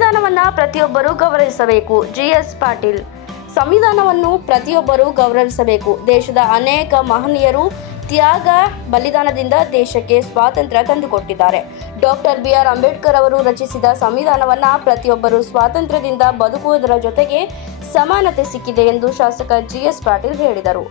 ಪ್ರತಿಯೊಬ್ಬರೂ ಗೌರವಿಸಬೇಕು. ಜಿಎಸ್ ಪಾಟೀಲ್. ಸಂವಿಧಾನವನ್ನು ಪ್ರತಿಯೊಬ್ಬರೂ ಗೌರವಿಸಬೇಕು. ದೇಶದ ಅನೇಕ ಮಹನೀಯರು ತ್ಯಾಗ ಬಲಿದಾನದಿಂದ ದೇಶಕ್ಕೆ ಸ್ವಾತಂತ್ರ್ಯ ತಂದುಕೊಟ್ಟಿದ್ದಾರೆ. ಡಾಕ್ಟರ್ ಬಿ ಆರ್ ಅಂಬೇಡ್ಕರ್ ಅವರು ರಚಿಸಿದ ಸಂವಿಧಾನವನ್ನು ಪ್ರತಿಯೊಬ್ಬರು ಸ್ವಾತಂತ್ರ್ಯದಿಂದ ಬದುಕುವುದರ ಜೊತೆಗೆ ಸಮಾನತೆ ಸಿಕ್ಕಿದೆ ಎಂದು ಶಾಸಕ ಜಿಎಸ್ ಪಾಟೀಲ್ ಹೇಳಿದರು.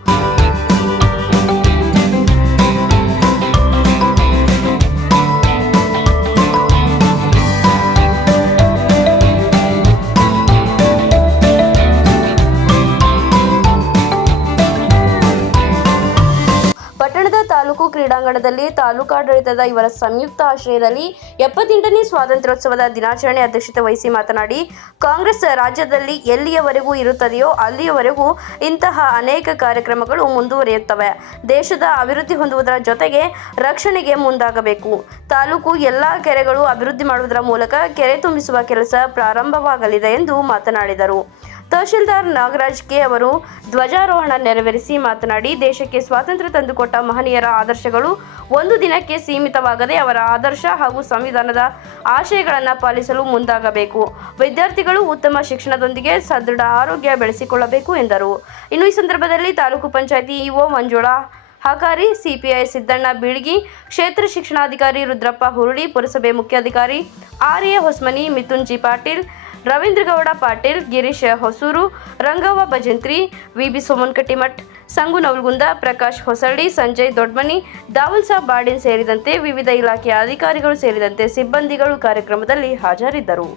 ತಾಲೂಕು ಕ್ರೀಡಾಂಗಣದಲ್ಲಿ ತಾಲೂಕಾಡಳಿತದ ಇವರ ಸಂಯುಕ್ತ ಆಶ್ರಯದಲ್ಲಿ ಎಪ್ಪತ್ತೆಂಟನೇ ಸ್ವಾತಂತ್ರ್ಯೋತ್ಸವದ ದಿನಾಚರಣೆ ಅಧ್ಯಕ್ಷತೆ ವಹಿಸಿ ಮಾತನಾಡಿ, ಕಾಂಗ್ರೆಸ್ ರಾಜ್ಯದಲ್ಲಿ ಎಲ್ಲಿಯವರೆಗೂ ಇರುತ್ತದೆಯೋ ಅಲ್ಲಿಯವರೆಗೂ ಇಂತಹ ಅನೇಕ ಕಾರ್ಯಕ್ರಮಗಳು ಮುಂದುವರಿಯುತ್ತವೆ. ದೇಶದ ಅಭಿವೃದ್ಧಿ ಹೊಂದುವುದರ ಜೊತೆಗೆ ರಕ್ಷಣೆಗೆ ಮುಂದಾಗಬೇಕು. ತಾಲೂಕು ಎಲ್ಲ ಕೆರೆಗಳು ಅಭಿವೃದ್ಧಿ ಮಾಡುವುದರ ಮೂಲಕ ಕೆರೆ ತುಂಬಿಸುವ ಕೆಲಸ ಪ್ರಾರಂಭವಾಗಲಿದೆ ಎಂದು ಮಾತನಾಡಿದರು. ತಹಶೀಲ್ದಾರ್ ನಾಗರಾಜ್ ಕೆ ಅವರು ಧ್ವಜಾರೋಹಣ ನೆರವೇರಿಸಿ ಮಾತನಾಡಿ, ದೇಶಕ್ಕೆ ಸ್ವಾತಂತ್ರ್ಯ ತಂದುಕೊಟ್ಟ ಮಹನೀಯರ ಆದರ್ಶಗಳು ಒಂದು ದಿನಕ್ಕೆ ಸೀಮಿತವಾಗದೆ ಅವರ ಆದರ್ಶ ಹಾಗೂ ಸಂವಿಧಾನದ ಆಶಯಗಳನ್ನು ಪಾಲಿಸಲು ಮುಂದಾಗಬೇಕು. ವಿದ್ಯಾರ್ಥಿಗಳು ಉತ್ತಮ ಶಿಕ್ಷಣದೊಂದಿಗೆ ಸದೃಢ ಆರೋಗ್ಯ ಬೆಳೆಸಿಕೊಳ್ಳಬೇಕು ಎಂದರು. ಇನ್ನು ಈ ಸಂದರ್ಭದಲ್ಲಿ ತಾಲೂಕು ಪಂಚಾಯತಿ ಇಒ ಮಂಜುಳಾ ಹಕಾರಿ, ಸಿಪಿಐ ಸಿದ್ದಣ್ಣ ಬೀಳ್ಗಿ, ಕ್ಷೇತ್ರ ಶಿಕ್ಷಣಾಧಿಕಾರಿ ರುದ್ರಪ್ಪ ಹುರುಳಿ, ಪುರಸಭೆ ಮುಖ್ಯಾಧಿಕಾರಿ R A Hosmani, Mithun G Patil Ravindragowda Patil, Girish Hosur, Rangavva Bhajantri, VB Soman Kattimath Sangu Navalgund, Prakash Hosalli, Sanjay Dodmani, Daval Sab Badin ಸೇರಿದಂತೆ ವಿವಿಧ ಇಲಾಖೆಯ ಅಧಿಕಾರಿಗಳು ಸೇರಿದಂತೆ ಸಿಬ್ಬಂದಿಗಳು ಕಾರ್ಯಕ್ರಮದಲ್ಲಿ ಹಾಜರಿದ್ದರು.